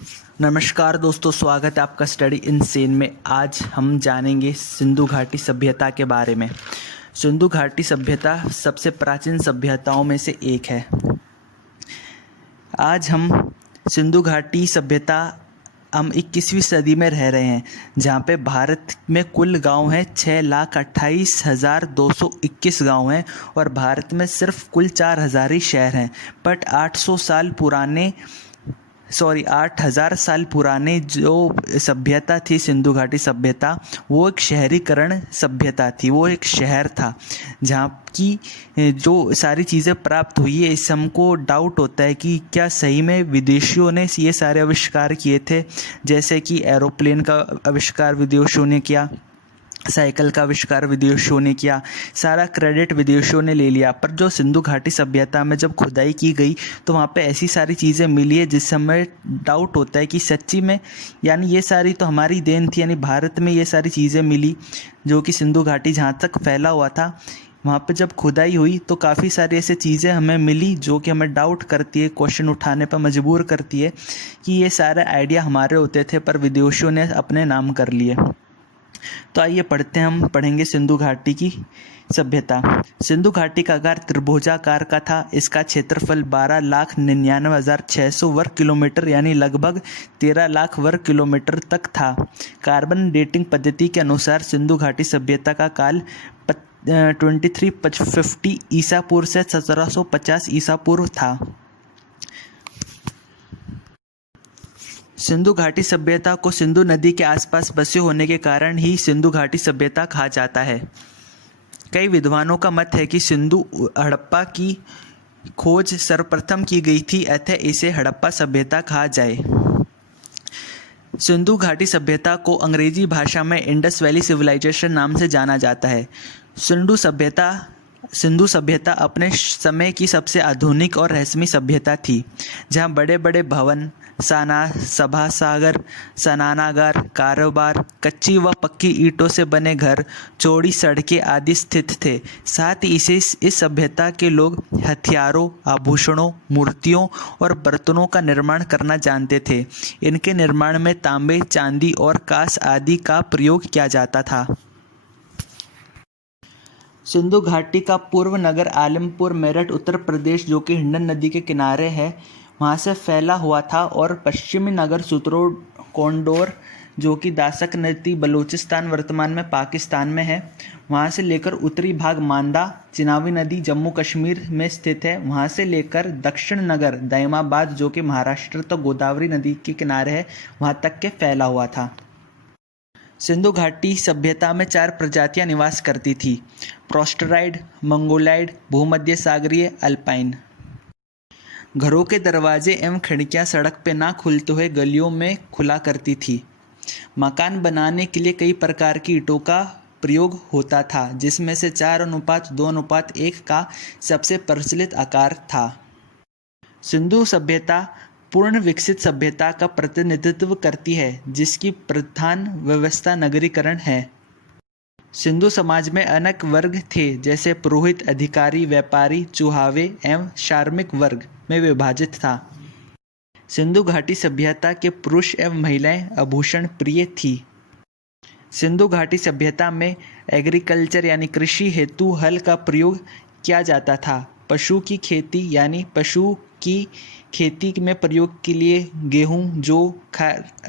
नमस्कार दोस्तों, स्वागत है आपका स्टडी इन सेन में। आज हम जानेंगे सिंधु घाटी सभ्यता के बारे में। सिंधु घाटी सभ्यता सबसे प्राचीन सभ्यताओं में से एक है। आज हम सिंधु घाटी सभ्यता हम 21वीं सदी में रह रहे हैं, जहाँ पे भारत में कुल गांव हैं 6,28,221 गांव हैं और भारत में सिर्फ कुल 4,000 ही शहर हैं। बट 8,000 साल पुराने जो सभ्यता थी सिंधु घाटी सभ्यता, वो एक शहरीकरण सभ्यता थी। वो एक शहर था जहाँ की जो सारी चीज़ें प्राप्त हुई है, इस हमको डाउट होता है कि क्या सही में विदेशियों ने ये सारे आविष्कार किए थे। जैसे कि एरोप्लेन का आविष्कार विदेशियों ने किया, साइकिल का आविष्कार विदेशियों ने किया, सारा क्रेडिट विदेशियों ने ले लिया। पर जो सिंधु घाटी सभ्यता में जब खुदाई की गई तो वहाँ पे ऐसी सारी चीज़ें मिली है जिससे हमें डाउट होता है कि सच्ची में यानी ये सारी तो हमारी देन थी। यानी भारत में ये सारी चीज़ें मिली जो कि सिंधु घाटी जहाँ तक फैला हुआ था, वहाँ पे जब खुदाई हुई तो काफ़ी सारी ऐसी चीज़ें हमें मिली जो कि हमें डाउट करती है, क्वेश्चन उठाने पर मजबूर करती है कि ये सारे आइडिया हमारे होते थे पर विदेशियों ने अपने नाम कर लिए। तो आइए पढ़ते हैं, हम पढ़ेंगे सिंधु घाटी की सभ्यता। सिंधु घाटी का आकार त्रिभुजाकार का था। इसका क्षेत्रफल 12,99,600 वर्ग किलोमीटर यानी लगभग 13 लाख वर्ग किलोमीटर तक था। कार्बन डेटिंग पद्धति के अनुसार सिंधु घाटी सभ्यता का काल 2350 ईसा पूर्व से 1750 ईसा पूर्व था। सिंधु घाटी सभ्यता को सिंधु नदी के आसपास बसे होने के कारण ही सिंधु घाटी सभ्यता कहा जाता है। कई विद्वानों का मत है कि सिंधु हड़प्पा की खोज सर्वप्रथम की गई थी, अतः इसे हड़प्पा सभ्यता कहा जाए। सिंधु घाटी सभ्यता को अंग्रेजी भाषा में इंडस वैली सिविलाइजेशन नाम से जाना जाता है। सिंधु सभ्यता अपने समय की सबसे आधुनिक और रहस्यमयी सभ्यता थी, जहाँ बड़े बड़े भवन, सभा सागर, स्नानागार, कारोबार, कच्ची व पक्की ईंटों से बने घर, चौड़ी सड़कें आदि स्थित थे। साथ ही इस सभ्यता के लोग हथियारों, आभूषणों, मूर्तियों और बर्तनों का निर्माण करना जानते थे। इनके निर्माण में तांबे, चांदी और कांस आदि का प्रयोग किया जाता था। सिंधु घाटी का पूर्व नगर आलमपुर मेरठ उत्तर प्रदेश, जो कि हिंडन नदी के किनारे है, वहाँ से फैला हुआ था। और पश्चिमी नगर सुत्रो कोंडोर, जो कि दासक नदी बलूचिस्तान वर्तमान में पाकिस्तान में है, वहाँ से लेकर उत्तरी भाग मांदा, चिनाब नदी जम्मू कश्मीर में स्थित है, वहाँ से लेकर दक्षिण नगर दाइमाबाद, जो कि महाराष्ट्र तो गोदावरी नदी के किनारे है, वहाँ तक के फैला हुआ था। सिंधु घाटी सभ्यता में 4 प्रजातियां निवास करती थी: प्रोस्टराइड, मंगोलाइड, भूमध्य सागरीय, अल्पाइन। घरों के दरवाजे एवं खिड़कियां सड़क पर ना खुलते हुए गलियों में खुला करती थी। मकान बनाने के लिए कई प्रकार की ईंटों का प्रयोग होता था, जिसमें से 4:2:1 का सबसे प्रचलित आकार था। सिंधु सभ्यता पूर्ण विकसित सभ्यता का प्रतिनिधित्व करती है, जिसकी प्रधान व्यवस्था नगरीकरण है। सिंधु समाज में अनेक वर्ग थे, जैसे पुरोहित, अधिकारी, व्यापारी, चुहावे एवं श्रमिक वर्ग में विभाजित था। सिंधु घाटी सभ्यता के पुरुष एवं महिलाएं आभूषण प्रिय थी। सिंधु घाटी सभ्यता में एग्रीकल्चर यानी कृषि हेतु हल का प्रयोग किया जाता था। पशु की खेती यानी पशु की खेती में प्रयोग के लिए गेहूं, जौ,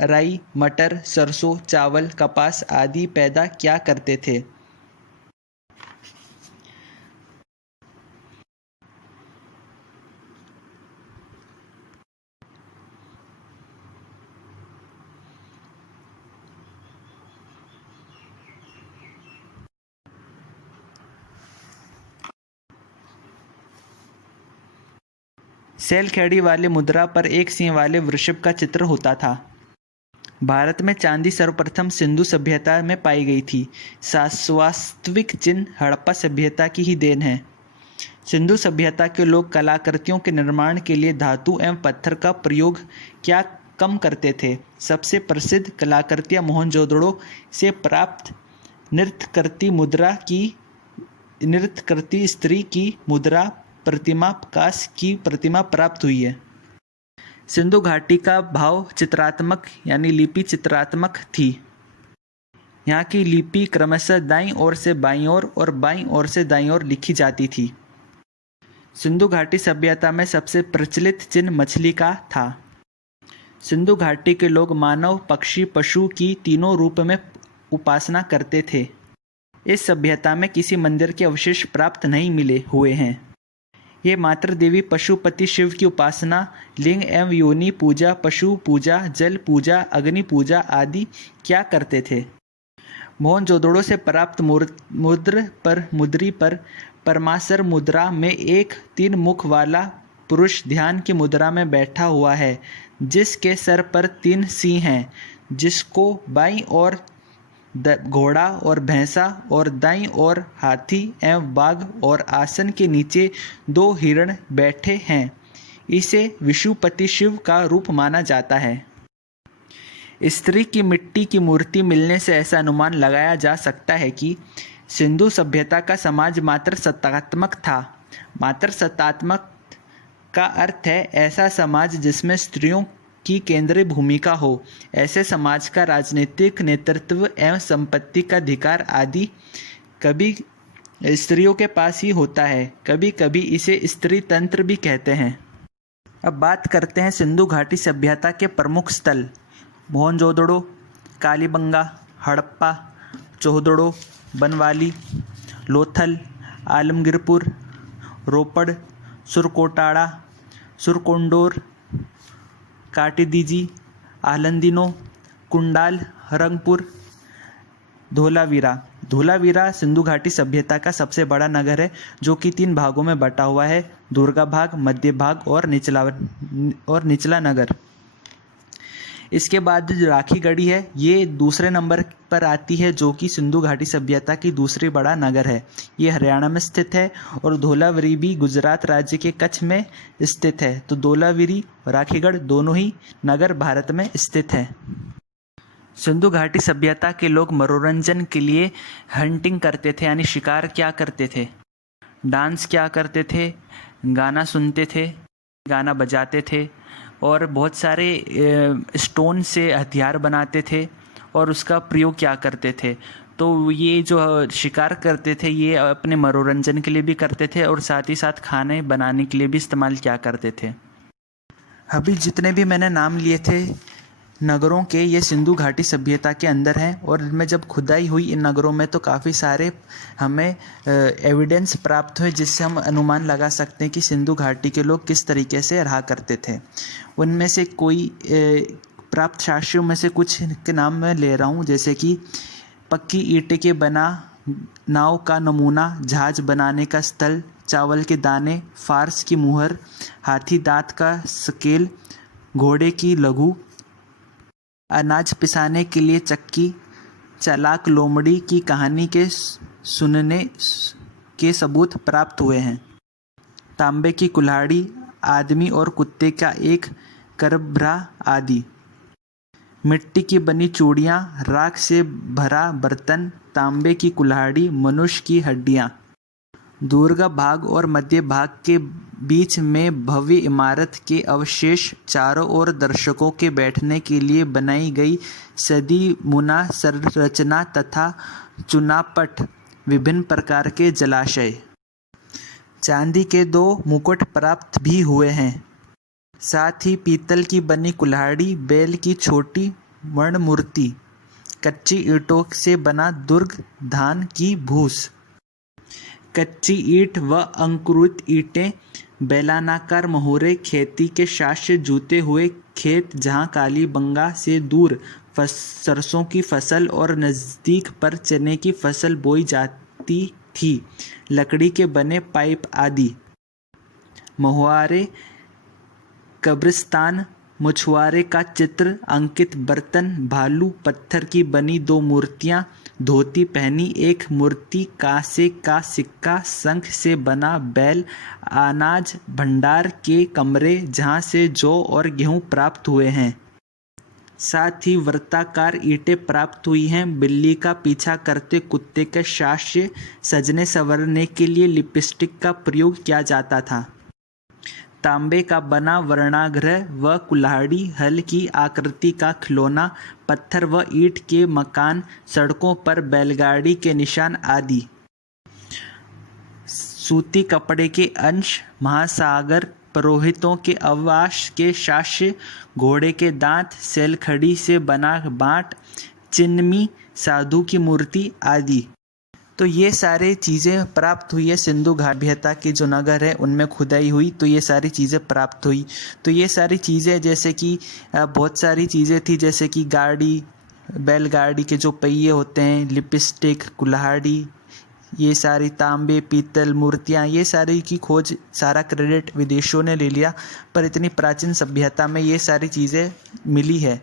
राई, मटर, सरसों, चावल, कपास आदि पैदा किया करते थे। सेलखेड़ी वाले मुद्रा पर एक सिंह वाले वृषभ का चित्र होता था। भारत में चांदी सर्वप्रथम सिंधु सभ्यता में पाई गई थी। वास्तविक चिन्ह हड़प्पा सभ्यता की ही देन है। सिंधु सभ्यता के लोग कलाकृतियों के निर्माण के लिए धातु एवं पत्थर का प्रयोग क्या कम करते थे। सबसे प्रसिद्ध कलाकृतियाँ मोहनजोदड़ो से प्राप्त नृत्य करती स्त्री की मुद्रा प्रतिमा कांस्य की प्रतिमा प्राप्त हुई है। सिंधु घाटी का भाव चित्रात्मक यानी लिपि चित्रात्मक थी। यहाँ की लिपि क्रमशः दाईं ओर से बाईं ओर और बाईं ओर से दाईं ओर लिखी जाती थी। सिंधु घाटी सभ्यता में सबसे प्रचलित चिन्ह मछली का था। सिंधु घाटी के लोग मानव, पक्षी, पशु की तीनों रूप में उपासना करते थे। इस सभ्यता में किसी मंदिर के अवशेष प्राप्त नहीं मिले हुए हैं। ये मातृ देवी पशुपति शिव की उपासना, लिंग एवं योनि पूजा, पशु पूजा, जल पूजा, अग्नि पूजा आदि क्या करते थे। मोहनजोदड़ो से प्राप्त मुद्री पर परमासर मुद्रा में एक 3 मुख वाला पुरुष ध्यान की मुद्रा में बैठा हुआ है, जिसके सर पर 3 सिंह हैं, जिसको बाईं ओर घोड़ा और भैंसा और दाईं ओर हाथी एवं बाघ और आसन के नीचे 2 हिरण बैठे हैं। इसे विषुपति शिव का रूप माना जाता है। स्त्री की मिट्टी की मूर्ति मिलने से ऐसा अनुमान लगाया जा सकता है कि सिंधु सभ्यता का समाज मात्र सत्तात्मक था। मात्र सत्तात्मक का अर्थ है ऐसा समाज जिसमें स्त्रियों की केंद्रीय भूमिका हो। ऐसे समाज का राजनीतिक नेतृत्व एवं संपत्ति का अधिकार आदि कभी स्त्रियों के पास ही होता है। कभी कभी इसे स्त्री तंत्र भी कहते हैं। अब बात करते हैं सिंधु घाटी सभ्यता के प्रमुख स्थल। मोहनजोदड़ो, कालीबंगा, हड़प्पा, चौहदड़ो, बनवाली, लोथल, आलमगीरपुर, रोपड़, सुरकोटाड़ा, सुरकोंडोर, काटीदीजी, आलंदीनो, कुंडाल, रंगपुर, धोलावीरा। धोलावीरा सिंधु घाटी सभ्यता का सबसे बड़ा नगर है, जो कि 3 भागों में बटा हुआ है: दुर्गा भाग, मध्य भाग और निचला नगर। इसके बाद जो राखीगढ़ी है, ये दूसरे नंबर पर आती है, जो कि सिंधु घाटी सभ्यता की दूसरी बड़ा नगर है। ये हरियाणा में स्थित है और धोलावीरी भी गुजरात राज्य के कच्छ में स्थित है। तो धोलावीरी और राखीगढ़ दोनों ही नगर भारत में स्थित हैं। सिंधु घाटी सभ्यता के लोग मनोरंजन के लिए हंटिंग करते थे, यानी शिकार क्या करते थे, डांस क्या करते थे, गाना सुनते थे, गाना बजाते थे और बहुत सारे स्टोन से हथियार बनाते थे और उसका प्रयोग क्या करते थे। तो ये जो शिकार करते थे ये अपने मनोरंजन के लिए भी करते थे और साथ ही साथ खाने बनाने के लिए भी इस्तेमाल क्या करते थे। अभी जितने भी मैंने नाम लिए थे नगरों के, ये सिंधु घाटी सभ्यता के अंदर हैं। और इनमें जब खुदाई हुई इन नगरों में तो काफ़ी सारे हमें एविडेंस प्राप्त हुए, जिससे हम अनुमान लगा सकते हैं कि सिंधु घाटी के लोग किस तरीके से रहा करते थे। उनमें से कोई प्राप्त साक्ष्यों में से कुछ के नाम मैं ले रहा हूँ, जैसे कि पक्की ईंट के बना नाव का नमूना, जहाज बनाने का स्थल, चावल के दाने, फार्स की मुहर, हाथी दांत का स्केल, घोड़े की लघु, अनाज पिसाने के लिए चक्की, चालाक लोमड़ी की कहानी के सुनने के सबूत प्राप्त हुए हैं। तांबे की कुल्हाड़ी, आदमी और कुत्ते का एक करभरा आदि, मिट्टी की बनी चूड़ियाँ, राख से भरा बर्तन, तांबे की कुल्हाड़ी, मनुष्य की हड्डियाँ। दुर्गा भाग और मध्य भाग के बीच में भव्य इमारत के अवशेष, चारों ओर दर्शकों के बैठने के लिए बनाई गई सदी मुना संरचना तथा चुनापट, विभिन्न प्रकार के जलाशय। चांदी के 2 मुकुट प्राप्त भी हुए हैं। साथ ही पीतल की बनी कुल्हाड़ी, बैल की छोटी मणमूर्ति, कच्ची ईंटों से बना दुर्ग, धान की भूस, कच्ची ईंट व अंकुरित ईंटें, बेलनाकार मोहरे, खेती के शास्य जूते हुए खेत जहां कालीबंगा से दूर सरसों की फसल और नज़दीक पर चने की फसल बोई जाती थी, लकड़ी के बने पाइप आदि, महुआरे, कब्रिस्तान, मछुआरे का चित्र अंकित बर्तन, भालू, पत्थर की बनी 2 मूर्तियाँ, धोती पहनी एक मूर्ति, कांसे का सिक्का, शंख से बना बैल, अनाज भंडार के कमरे जहाँ से जौ और गेहूँ प्राप्त हुए हैं। साथ ही वृत्ताकार ईंटें प्राप्त हुई हैं। बिल्ली का पीछा करते कुत्ते के शास्य, सजने संवरने के लिए लिपस्टिक का प्रयोग किया जाता था। तांबे का बना वर्णाग्रह व कुल्हाड़ी, हल की आकृति का खिलौना, पत्थर व ईंट के मकान, सड़कों पर बैलगाड़ी के निशान आदि। सूती कपड़े के अंश, महासागर, पुरोहितों के आवास के साक्ष्य, घोड़े के दांत, सैलखड़ी से बना बाट, चिन्मी, साधु की मूर्ति आदि। तो ये सारी चीज़ें प्राप्त हुई है सिंधु घाटी सभ्यता के जो नगर है उनमें खुदाई हुई, तो ये सारी चीज़ें प्राप्त हुई। तो ये सारी चीज़ें जैसे कि बहुत सारी चीज़ें थी, जैसे कि गाड़ी, बैलगाड़ी के जो पहिए होते हैं, लिपस्टिक, कुल्हाड़ी, ये सारी तांबे पीतल मूर्तियाँ, ये सारी की खोज, सारा क्रेडिट विदेशियों ने ले लिया, पर इतनी प्राचीन सभ्यता में ये सारी चीज़ें मिली है,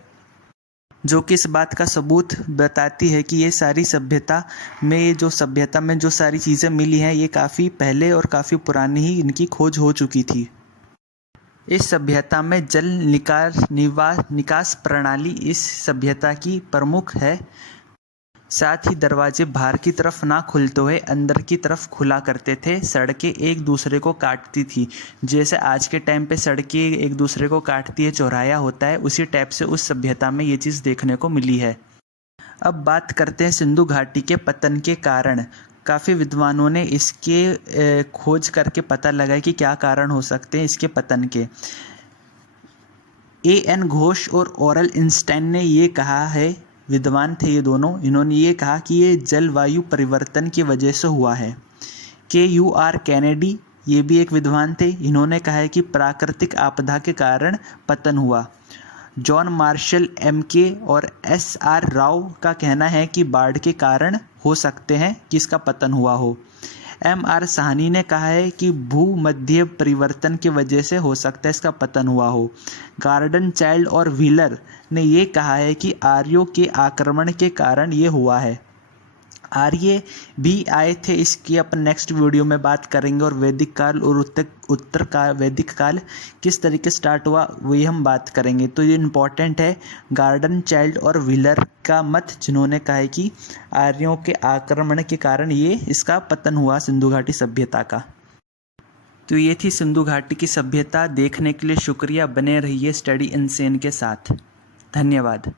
जो कि इस बात का सबूत बताती है कि ये सारी सभ्यता में जो सारी चीज़ें मिली हैं, ये काफ़ी पहले और काफ़ी पुरानी ही इनकी खोज हो चुकी थी। इस सभ्यता में जल निकास प्रणाली इस सभ्यता की प्रमुख है। साथ ही दरवाजे बाहर की तरफ ना खुलते हुए अंदर की तरफ खुला करते थे। सड़कें एक दूसरे को काटती थी, जैसे आज के टाइम पे सड़कें एक दूसरे को काटती है, चौराया होता है, उसी टाइप से उस सभ्यता में ये चीज़ देखने को मिली है। अब बात करते हैं सिंधु घाटी के पतन के कारण। काफ़ी विद्वानों ने इसके खोज करके पता लगाया कि क्या कारण हो सकते हैं इसके पतन के। A.N. घोष और ओरल इंस्टाइन ने ये कहा है, विद्वान थे ये दोनों, इन्होंने ये कहा कि ये जलवायु परिवर्तन की वजह से हुआ है। K.U.R. कैनेडी, ये भी एक विद्वान थे, इन्होंने कहा है कि प्राकृतिक आपदा के कारण पतन हुआ। John Marshall M.K. और S.R. राव का कहना है कि बाढ़ के कारण हो सकते हैं कि इसका पतन हुआ हो। M.R. साहनी ने कहा है कि भूमध्य परिवर्तन की वजह से हो सकता है इसका पतन हुआ हो। गार्डन चाइल्ड और व्हीलर ने ये कहा है कि आर्यों के आक्रमण के कारण ये हुआ है। आर्य भी आए थे, इसकी अपन नेक्स्ट वीडियो में बात करेंगे, और वैदिक काल और उत्तर का वैदिक काल किस तरीके स्टार्ट हुआ वही हम बात करेंगे। तो ये इम्पॉर्टेंट है, गार्डन चाइल्ड और व्हीलर का मत, जिन्होंने कहा है कि आर्यों के आक्रमण के कारण ये इसका पतन हुआ सिंधु घाटी सभ्यता का। तो ये थी सिंधु घाटी की सभ्यता। देखने के लिए शुक्रिया, बने रहिए स्टडी इनसेन के साथ। धन्यवाद।